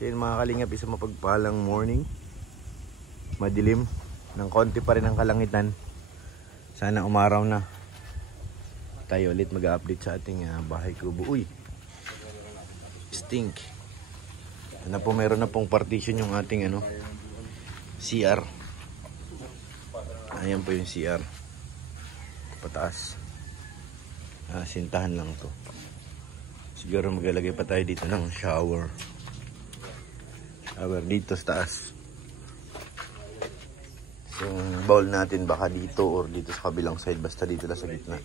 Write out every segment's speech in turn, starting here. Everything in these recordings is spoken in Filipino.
So yun mga kalingap, isang mapagpalang morning. Madilim. Nang konti pa rin ang kalangitan. Sana umaraw na. Tayo ulit mag-update sa ating bahay kubo. Uy! Stink. Ano po, meron na pong partition yung ating CR. Ayan po yung CR. Pataas. Sintahan lang to. Siguro maglalagay pa tayo dito ng shower. Shower dito sa taas. So, yung bowl natin baka dito or dito sa kabilang side. Basta dito lang sa gitna.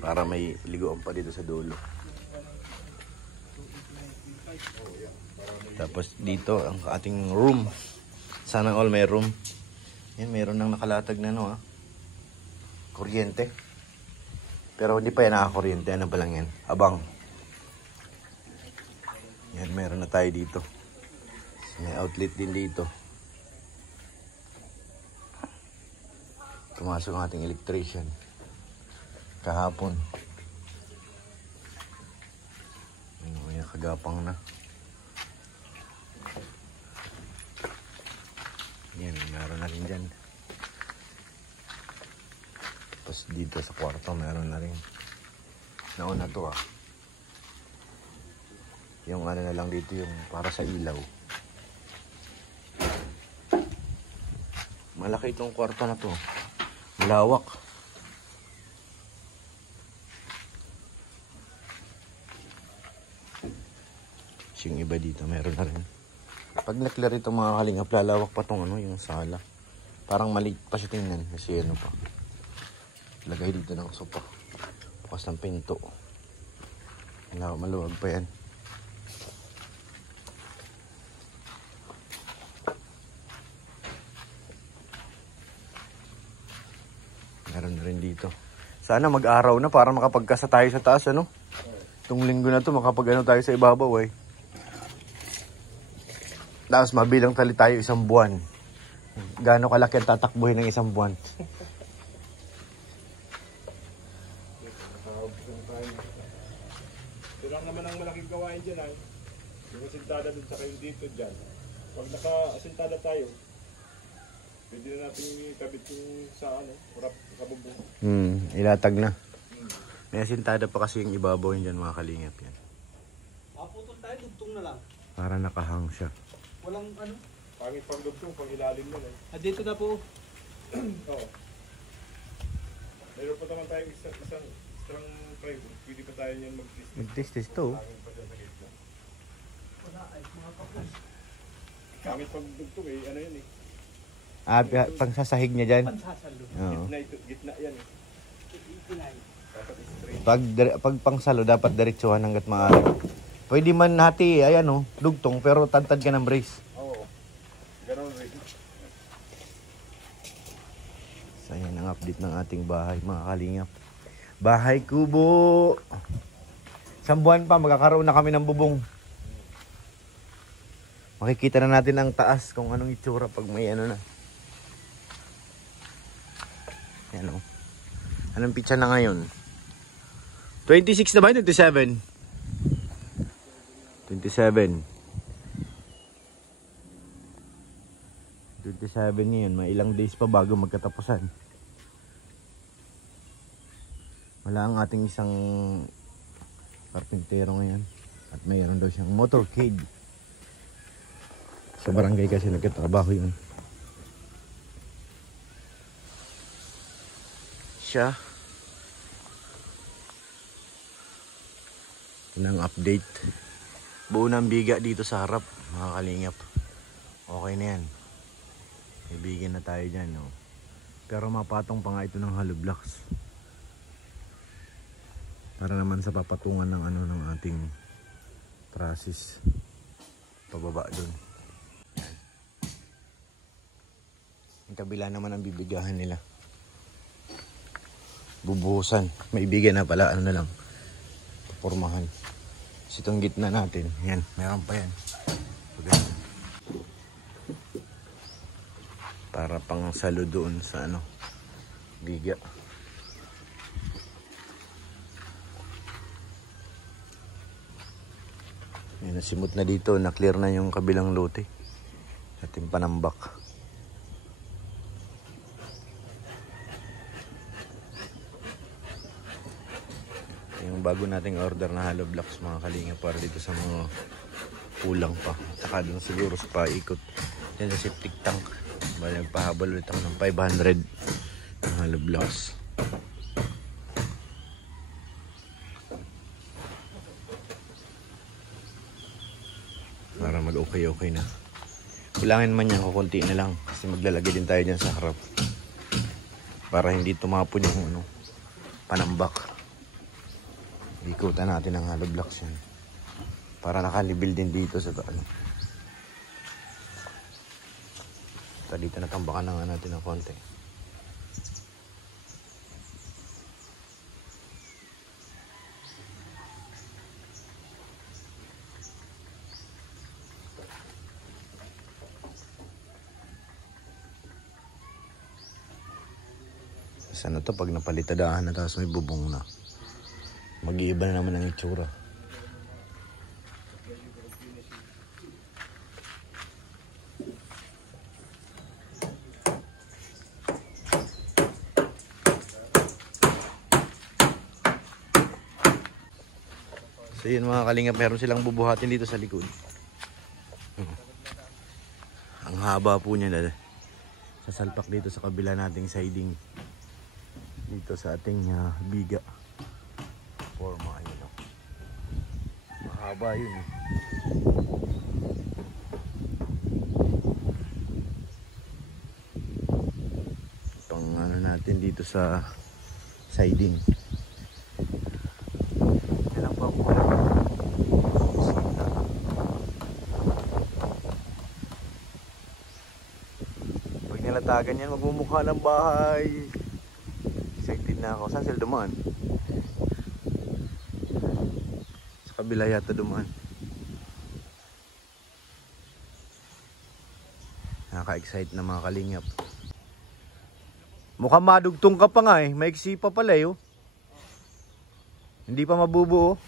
Para may liguan pa dito sa dulo. Tapos dito ang ating room. Sana all may room. Yan, meron nang nakalatag na kuryente. Pero hindi pa yan nakakuryente. Ano pa lang yan? Abang. Yan, meron na tayo dito. May outlet din dito. Pumasok ang ating electrician. Kahapon. May kagapang na. Yan, meron na rin dyan. Tapos dito sa kwarto, meron na rin. Nauna to Yung na lang dito, yung para sa ilaw. Malaki itong kwarto na to. Malawak. Yung iba dito, meron na rin. Pag naklar ito mga kalingap, lalawak pa tong yung sala. Parang maliit pa siya tingnan kasi pa. Lagay dito ng sopa. Bukas ng pinto. Maluwag pa yan. Meron na rin dito. Sana mag-araw na para makapagkasa tayo sa taas Itong linggo na to makapag tayo sa ibabaw Tapos mabilang tali tayo isang buwan. Gaano kalaki ang tatakbuhin ng isang buwan? Ito lang naman ang malaking gawain dyan yung asintada dun sa kayo dito dyan. Pag naka-asintada tayo, pwede na natin ikabit yung sa urap sa bubong. Ilatag na. May asintada pa kasi yung ibabaw yun dyan mga kalingap yan. Putol tayo, dugtong na lang. Para nakahang siya. Walang Pangit pang dugtong, pang ilalim na dito na po. Oo. Meron pa naman tayong isang strong plywood. Pwede pa tayo niyan mag-test. Mag-test to. Pangit pa dyan sa gitna. Pangit pang dugtong yun Pang sasahig niya dyan. Pansasalo. Oo. Gitna yan Dapat straight. Pag pangsalo, dapat diretsuhan hanggat maaari. Pwede man hati, dugtong, pero tantad ka ng brace. Oo. Ganon rin. So, yan ang update ng ating bahay, mga kalingap. Bahay kubo! Isang buwan pa, magkakaroon na kami ng bubong. Makikita na natin ang taas kung anong itsura pag may na. Yan Anong pitsa na ngayon? 26 na ba? 27? 27 yun. May ilang days pa bago magkatapusan. Wala ang ating isang karpintero ngayon. At mayroon daw siyang motorcade. Sa barangay kasi nagkatrabaho yun. Siya. Yun ang update. Buo ng biga dito sa harap, mga kalingap. Okay na yan. Ibigin na tayo dyan, Pero mapatong pa nga ito ng hollow blocks. Para naman sa papatungan ng ng ating trusses. Pababa dun. Yung kabila naman ang bibigahan nila. Bubuhusan. Maibigan na pala, na lang. Pormahan. Itong gitna natin, yan, meron pa yan. Para pang salo doon sa biga. Ayan, nasimot na dito. Na-clear na yung kabilang lote. Ating panambak. Yung bago nating order na hollow blocks mga kalinga para dito sa mga kulang pa. Saka dun siguro sa paikot. Yan sa septic tank. Bali nagpahabol ulit ako ng 500 ng hollow blocks. Para mag-okay na. Kulangin man yan, kukunti na lang. Kasi maglalagay din tayo dyan sa harap. Para hindi tumapon yung panambak. Ikutan natin ang hollow blocks yan. Para nakalibil din dito sa taal. Dito natambakan na nga natin ng konti. Sana to pag napalitadahan na tapos may bubong na. Mag-iiba na naman ang itsura. So yun mga kalingap, meron silang bubuhatin dito sa likod. Ang haba po niya dahil sasalpak dito sa kabila nating siding. Dito sa ating biga. Forma yun. Mahaba yun. Pang ano natin dito sa siding. Yan ang pagkuha. Pag nilatagan yan, magmumukha ng bahay. Excited na ako. Saan sila dumaan? Sa kabila yata dumaan. Nakaka-excite na mga kalingap. Mukhang madugtong ka pa nga eh. Maiksi pa pala eh. Oh. Hindi pa mabubuo.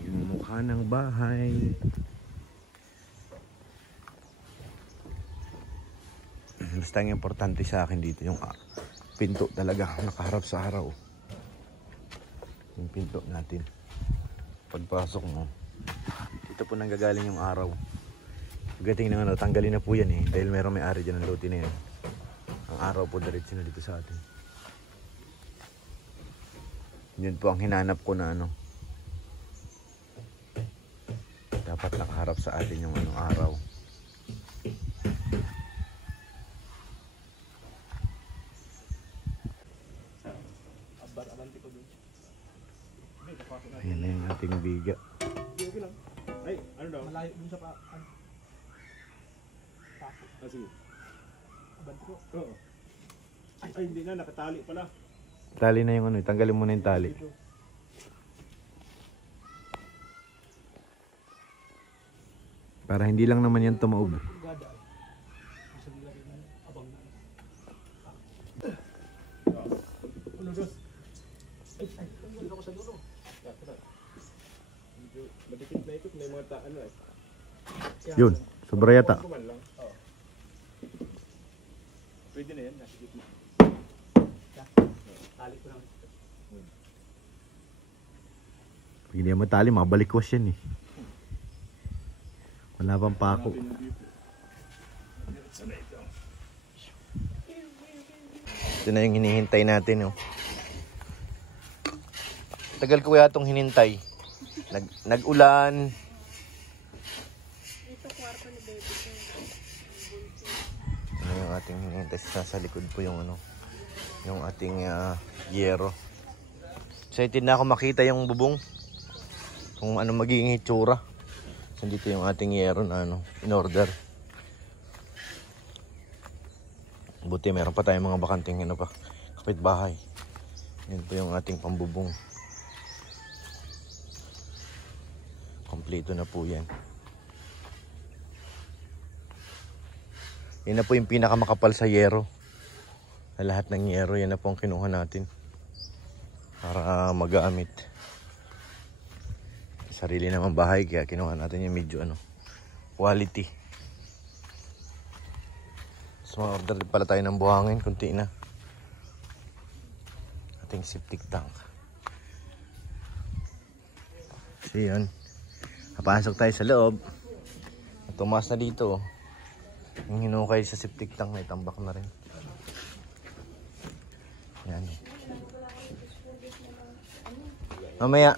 Yung mukha ng bahay. Basta ang importante sa akin dito yung pinto talaga nakaharap sa araw. Yung pinto natin. Pagpasok mo, dito po nanggagaling yung araw. Pagdating ng tanggalin na po yan eh. Dahil meron may ari dyan ng lote na yan. Ang araw po diretso na dito sa atin. Yun po ang hinanap ko na dapat nakaharap sa atin yung araw. Ayan na yung ating biga. Okay lang. Ay, ano daw? Malayo dun sa pa. Sige. Abanti ko. Oo. Ay, hindi na. Nakatali pala. Tali na yung tanggalin mo na yung tali. Para hindi lang naman yan tumaob. Madikit na ikot. May mga ano eh. Yun, sobra yata. Pwede na yan. Nasa gitna. Tali ko lang. Pag hindi naman tali, mabalikwas yan eh. Wala pang pako. Ito na yung hinihintay natin. Oh. Tagal ko kaya itong hinintay. Nag-ulan. Ito kwarto ni baby. Ano yung ating hinihintay? Sa likod po yung yung ating yero. Excited na ako makita yung bubong. Kung ano magiging itsura. Dito yung ating yero na in order. Buti meron pa tayong mga bakanting kapitbahay. Yan po yung ating pambubong. Kompleto na po yan. Yan na po yung pinakamakapal sa yero. Lahat ng yero, yan na po ang kinuha natin. Para magamit. Sarili naman bahay, kaya kinuha natin yung medyo quality. So, order pala tayo ng buhangin, kunti na. Ating septic tank. So, yun. Napasok tayo sa loob. Tumaas na dito. Yung hinukay sa septic tank na itambak na rin. Yan. Mamaya.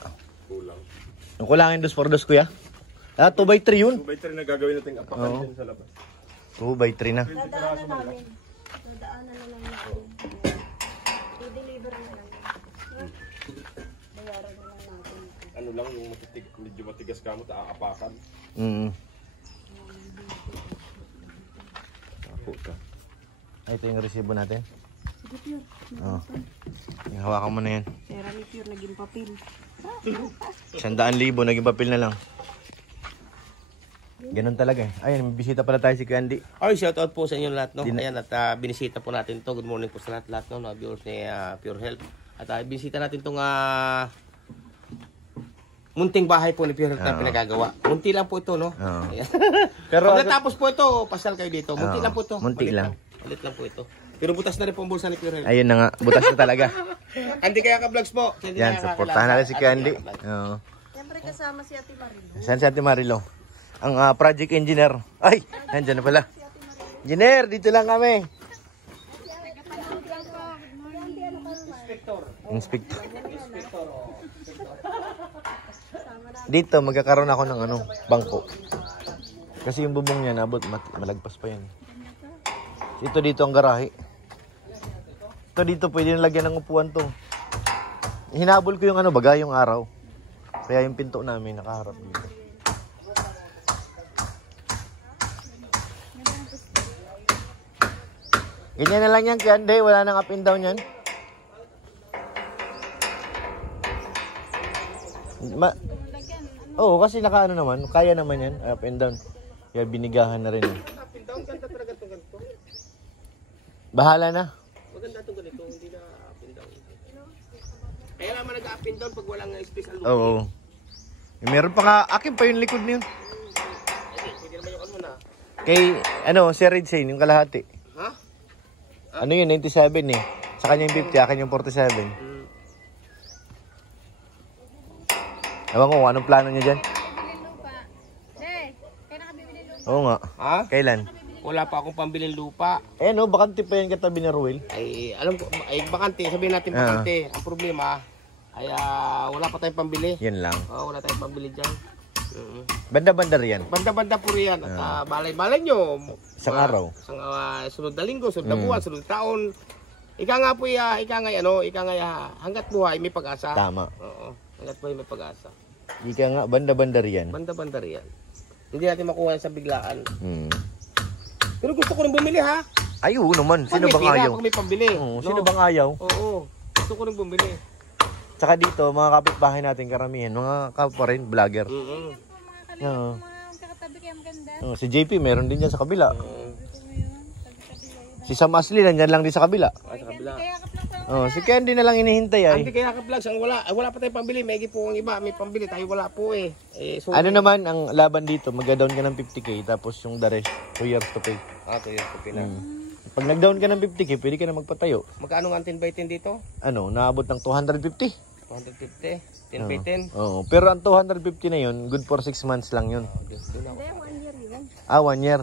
Ang kulangin 2x2 kuya? 2x3 yun. 2x3 na gagawin natin apakan din sa labas. 2x3 na. Dadaanan namin. Dadaanan na lang natin. I-deliver na lang. Bayaran na lang natin. Ano lang yung medyo matigas ka mo, aapakan. Ako ka. Ay, ito yung resibo natin. Sige, Pure. Oo. Hawakan mo na yan. Pera ni Pure, naging papel. 100,000, naging papel na lang. Ganun talaga eh. Ayun, may bisita pala tayo si Candy. Ay, shout out po sa inyo lahat, no? Ayan, at binisita po natin to. Good morning po sa lahat, no? Na viewers ni Pure Health. At binisita natin tong munting bahay po ni Pure Health na pinagagawa. Munti lang po ito, no? Ayan. Pero pag natapos po ito, pasyal kayo dito. Munti lang po ito. Munti lang. Ulit lang po ito. Pero butas na rin po ang bulsa ni Pure Health. Ayun na nga, butas na talaga. Candy Kaya Ka Vlogs po. Candy Yan, Kaya Ka supportahan Vlogs. natin si Candy. Oo. Siyempre kasama si Ate Marilo. Saan si Ate Marilo? Ang project engineer. Ay, nandyan na pala. Engineer, dito lang kami. Inspector. Dito, magkakaroon ako ng bangko. Kasi yung bubong niya, nabot, malagpas pa yan. Ito dito ang garahe. Ito dito, pwede nilagyan ng upuan to. Hinabol ko yung bagay, yung araw. Kaya yung pinto namin, nakaharap dito. Ganyan na lang yan, Candy. Wala nang up and down yan. Oo, kasi nakaano naman. Kaya naman yan, up and down. Kaya binigahan na rin. Up and down, ganda talaga itong ganito. Bahala na. Maganda itong ganito, hindi na up and down. Kaya naman nag-up and down pag walang space ang Oo. Meron pa nga, akin pa yung likod na yun. Pwede naman yung na. Kay, si Red Shane, yung kalahati. Ha? Ano yun, 97 eh. Sa kanya yung 50, akin yung 47. Ewan ko, anong plano niya dyan? Oo nga. Ha? Kailan? Wala pa akong pambilin lupa. Bakante pa yan katabi ni Ruel. Ay, alam ko, bakante, sabihin natin bakante. Ang problema, ay wala pa tayong pambili. Yan lang. Wala tayong pambili dyan. Banda-banda riyan. Banda-banda po riyan. At balay-balay nyo. Isang araw. Sunod na linggo, sunod na buwan, sunod na taon. Ika nga po, hanggat buhay may pag-asa. Tama. Oo, hanggat buhay may pag-asa. Ika nga, banda-banda riyan. Banda-banda riyan. Hindi natin makuha sa biglaan. Pero gusto ko rin bumili, ha? Ay, oo naman. Sino bang ayaw? Pag may pambili. Sino bang ayaw? Oo. Gusto ko rin bumili. Tsaka dito, mga kapitbahay natin karamihan, mga kapwa rin, vlogger. Oo. Si JP, meron din dyan sa kabila. Si Sam Asli, nandyan lang din sa kabila. Sa kabila. Si Candy na lang inihintay ay. Candy Kaya Ka Vlogs, wala pa tayong pambili. May po ang iba, may pambili. Tayo wala po eh. Ano naman ang laban dito, mag-down ka ng 50k, tapos yung the rest, 2 years to pay. 2 years to pay na. Pag nag-down ka ng 50k, pwede ka na magpatayo. Magkano nga 10 by 10 dito? Naabot ng 250. 250, 10 by 10. Oo. Pero ang 250 na yun, good for 6 months lang yun. Hindi, 1 year yun. 1 year.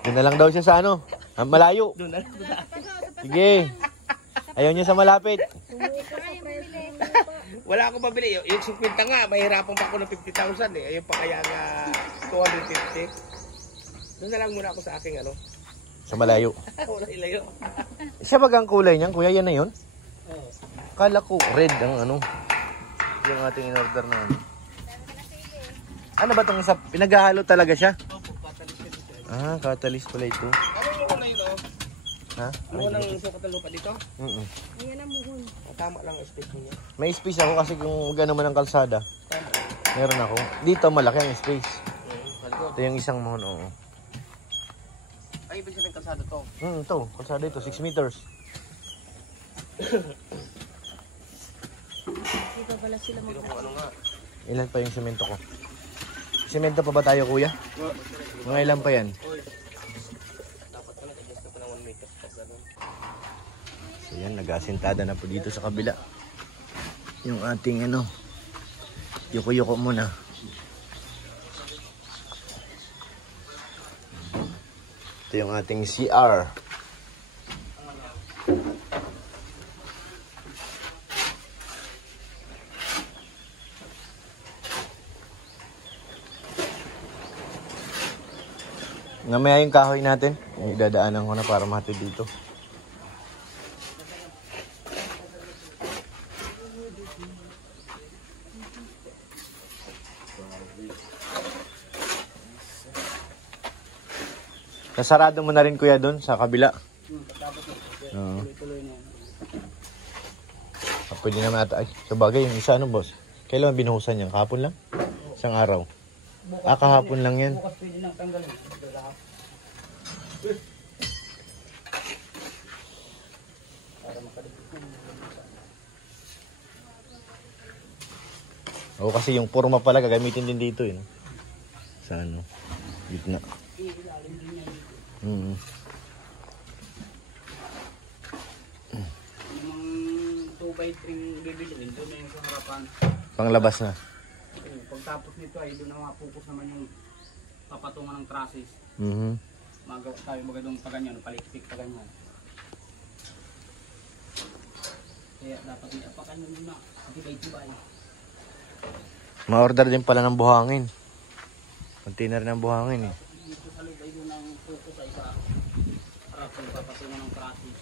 Doon na lang daw siya sa malayo. Doon na. Sige. Ayaw niya sa malapit. Wala akong pabili. Yung 50 nga, mahirapan pa ako ng 50,000 eh. Ayun pa kaya nga 250. Doon na lang muna ako sa aking Sa malayo. Wala ilayo. Siya bagang kulay niyan? Kuya, yan na yun? Kala ko red ang yung ating in-order na Ano ba itong isa? Pinaghahalo talaga siya? Catalyst pala ito. Ano yung una yun Ha? Ano nang sukat ng lupa dito? Ayan ang muhon. Tama lang ang space niya. May space ako kasi kung gano'n man ang kalsada. Tama. Meron ako. Dito malaki ang space. Ito yung isang mohon, Ay, ibig sabihin kalsada to. Ito, kalsada ito, 6 meters. Hindi pa pala sila Pero kung ano nga. Ilan pa yung semento ko? Semento pa ba tayo, kuya? Mga ilan pa yan? Dapat pala, adjust na pa ng 1 meter. So yan, nag-asintada na po dito sa kabila. Yung ating ano, yuko-yuko muna. Ito yung ating CR. Namaya yung kahoy natin. Idadaanan ko na para matid dito. Nasarado mo na rin kuya doon sa kabila. Oo. Pwede naman ata. Ay, sabagay yung isa ano boss? Kailan binuhusan niya? Kahapon lang? Isang araw? Kahapon lang yan. Bukas pwede nang tanggalin. Oo, kasi yung forma pala gagamitin din dito eh. No? Sa ano? Gitna. Yung 2x3 bibiliin, doon na yung sa harapan. Panglabas na. Pagtapos nito ay doon na mapupos naman yung papatungan ng trusses. Mhm. Magawa tayo baga doon pa ganyan, palikpik pa ganyan. Kaya dapat iapakan nyo muna, tibay-tibay. Ma-order din pala ng buhangin. Container ng buhangin eh. Dito sa loob ay doon ang focus ay sa harap yung papatungan ng trusses.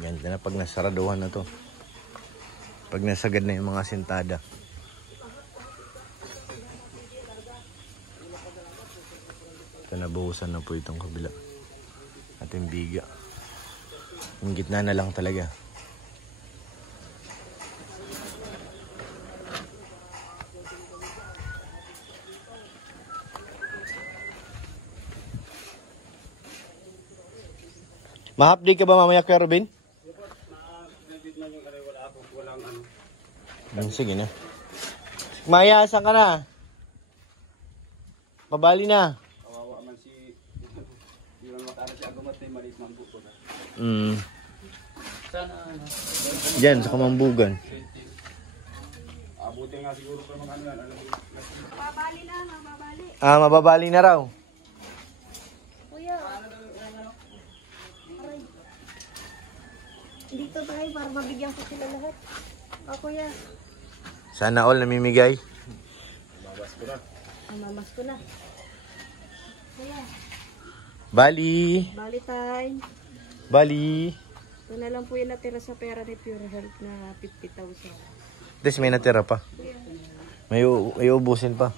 Ganda na pag nasaraduhan na to. Pag nasagad na yung mga sintada. Ito nabuhusan na po itong kabila. Ating biga. Yung gitna na lang talaga. Ma-update ka ba mamaya Kuya Robin? Sige na. Maya, saan ka na? Mabali na. Kawawa man si yung makara si Agumat na maliit ng buko na. Sana ano? Diyan, sa Kamambugan. Abuti nga siguro pa mga ano yan. Mababali lang, mababali. Mababali na raw. Kuya. Aray. Dito tayo para mabigyan ko sila lahat. Kuya. Sana all namimigay. Mamas ko na. Kuya. Bali. Bali time. Bali. Ito na lang po yung natira sa pera ni Pure Health na 50,000. Des, may natira pa. Kuya. May ubusin pa.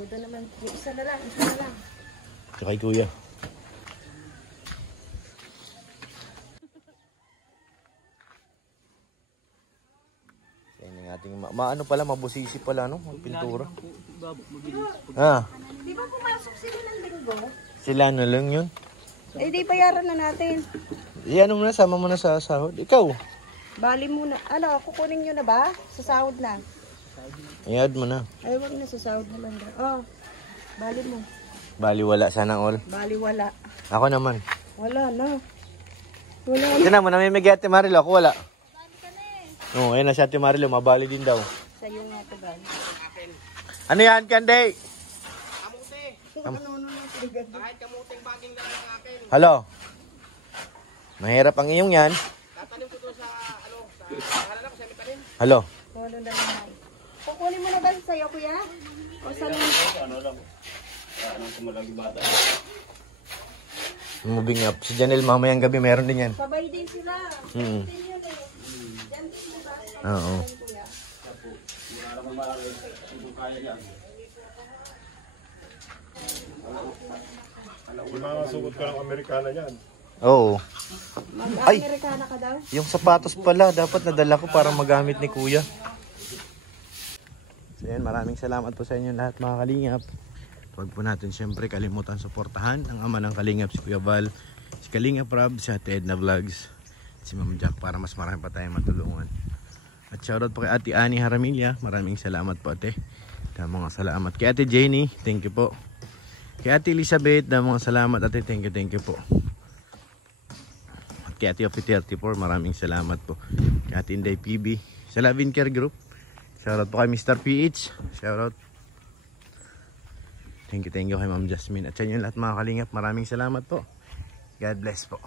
Huwag naman. Isa na lang. Isa na lang. Tsaka kay kuya. Maano pala, mabusisi pala, no? Pintura. Di ba pumasok sila ng linggo? Sila na lang yun. Eh, di bayaran na natin. Iyan mo na, sama mo na sa sahod. Ikaw. Bali muna. Ano, kukunin nyo na ba? Sa sahod na. I-add mo na. Ay, wag na sa sahod na lang. Oh, bali mo. Bali wala, sana all. Bali wala. Ako naman. Wala na. Wala na. Tinan mo, namimigay Ate Marilo. Ako wala. Oo, ayun na si Ate Marilo. Mabali din daw. Sa'yo nga ito, bali. Ano yan, Kanday? Kahit kamuting baging lang ang akin. Halo? Mahirap ang iyong yan. Tatanim ko doon sa ano, sa halala ko sa mitanim. Halo? Kung ano na naman. Kukunin mo na ba sa'yo, kuya? O sa lang? Ano lang. Anong kumalagi bata. Moving up. Si Janelle mamayang gabi meron din yan. Sabay din sila. Mm. Din yun eh. Diyan din, diba? Oo. Kuya. Hanggang maaari, kung kaya yan. Yung mga suot ka ng Amerikana yan. Oo. Ay! Mag-Amerikana ka daw? Yung sapatos pala, dapat nadala ko para magamit ni Kuya. So yan, maraming salamat po sa inyo lahat mga kalingap. Huwag po natin siyempre kalimutan suportahan ang ama ng kalingap, si Kuya Val, si Kalingap Rob, si Ate Edna Vlogs, si Ma'am Jack, para mas marami pa tayong matulungan. At shoutout po kay Ate Annie Haramilla, maraming salamat po ate. Mga salamat kay Ate Jenny, thank you po. Kay Ate Elizabeth, mga salamat ate, thank you po. At kay Ate Ofi 34, maraming salamat po. Kay Ate Inday PB, sa Lavin Care Group, shoutout po kay Mr. PH, shoutout. Thank you kay Ma'am Jasmine. At sa inyo lahat mga kalingap, maraming salamat po. God bless po.